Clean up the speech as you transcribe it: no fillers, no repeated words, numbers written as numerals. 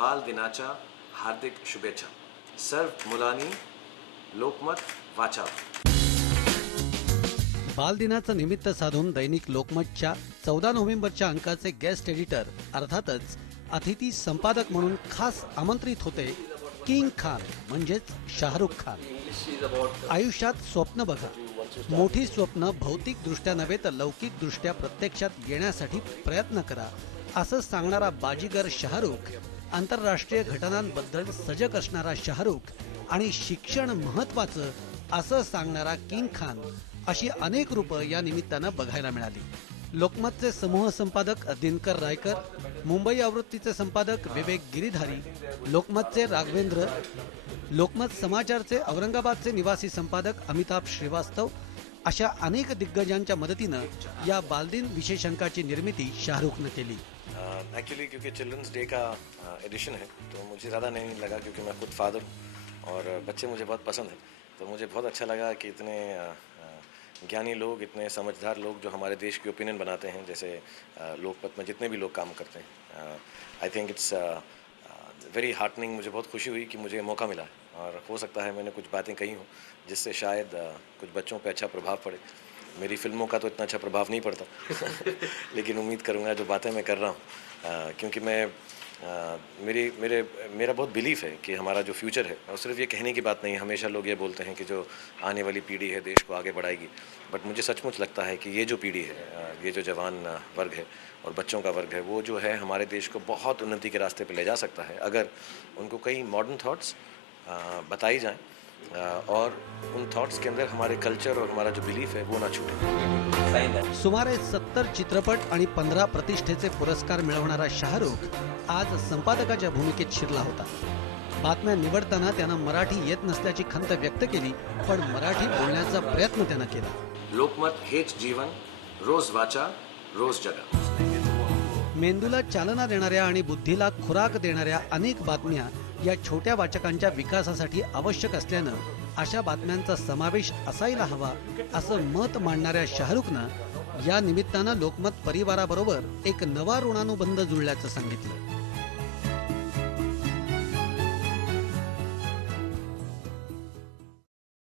बाल दिनाच्या हार्दिक शुभेच्छा. सर्व मुलांनी लोकमत वाचा. बालदिनाचं निमित्त साधून दैनिक लोकमतच्या 14 नोव्हेंबरच्या अंकाचे गेस्ट एडिटर अर्थातच अतिथी संपादक म्हणून खास आमंत्रित होते किंग खान म्हणजेच शाहरुख खान. आयुष्यात स्वप्न बघा, मोठी स्वप्न भौतिकदृष्ट्या नव्हे तर लौकिकदृष्ट्या प्रत्यक्षात येण्यासाठी प्रयत्न करा असं सांगणारा बाजीगर शाहरुख, आंतरराष्ट्रीय घटनांबद्दल सजग असणारा शाहरुख आणि शिक्षण महत्वाचं असं सांगणारा किंग खान अशी अनेक रूपं या निमित्तानं बघायला मिळाली. लोकमतचे समूह संपादक दिनकर रायकर, मुंबई आवृत्तीचे संपादक विवेक गिरीधारी, लोकमतचे राघवेंद्र, लोकमत समाचारचे औरंगाबादचे निवासी संपादक अमिताभ श्रीवास्तव अशा अनेक दिग्गजांच्या मदतीनं या बालदिन विशेषांकाची निर्मिती शाहरुखनं केली. एक्चुअली क्योंकि चिल्ड्रंस डे का एडिशन है तो मुझे ज़्यादा नहीं लगा, क्योंकि मैं खुद फादर हूँ और बच्चे मुझे बहुत पसंद हैं. तो मुझे बहुत अच्छा लगा कि इतने ज्ञानी लोग, इतने समझदार लोग जो हमारे देश की ओपिनियन बनाते हैं, जैसे लोकमत में जितने भी लोग काम करते हैं, I think it's very heartening. मुझे बहुत खुशी हुई कि मुझे मौका मिला और हो सकता है मैंने कुछ बातें कही हों जिससे शायद कुछ बच्चों पे अच्छा प्रभाव पड़े. मेरी फिल्मों का तो इतना अच्छा प्रभाव नहीं पड़ता लेकिन उम्मीद करूँगा जो बातें मैं कर रहा हूँ, क्योंकि मैं मेरा बहुत बिलीफ है कि हमारा जो फ्यूचर है, और सिर्फ ये कहने की बात नहीं है. हमेशा लोग ये बोलते हैं कि जो आने वाली पीढ़ी है देश को आगे बढ़ाएगी, बट मुझे सचमुच लगता है कि ये जो पीढ़ी है, ये जो जवान वर्ग है और बच्चों का वर्ग है, वो जो है हमारे देश को बहुत उन्नति के रास्ते पर ले जा सकता है अगर उनको कई मॉडर्न थॉट्स बताई जाएँ और उन थॉट्स के अंदर हमारे कल्चर और हमारा जो बिलीफ है वो ना छूटे. सुमारे 70 चित्रपट आणि 15 प्रतिष्ठेचे पुरस्कार मिळवणारा शाहरुख आज संपादकाच्या भूमिकेत शिरला होता. बातम्या निवडताना त्यानं मराठी येत नसल्याची खंत व्यक्त केली, पण मराठी बोलण्याचा प्रयत्न त्यानं केला. लोकमत हेच जीवन, रोज वाचा, रोज जगा. मेंदूला चालना देणाऱ्या आणि बुद्धीला खुराक देणाऱ्या अनेक बातम्या या छोट्या वाचकांच्या विकासासाठी आवश्यक असल्यानं अशा बातम्यांचा समावेश असायला हवा असं मत मांडणाऱ्या शाहरुखनं या निमित्तानं लोकमत परिवाराबरोबर एक नवा ऋणानुबंध जुळल्याचं सांगितलं.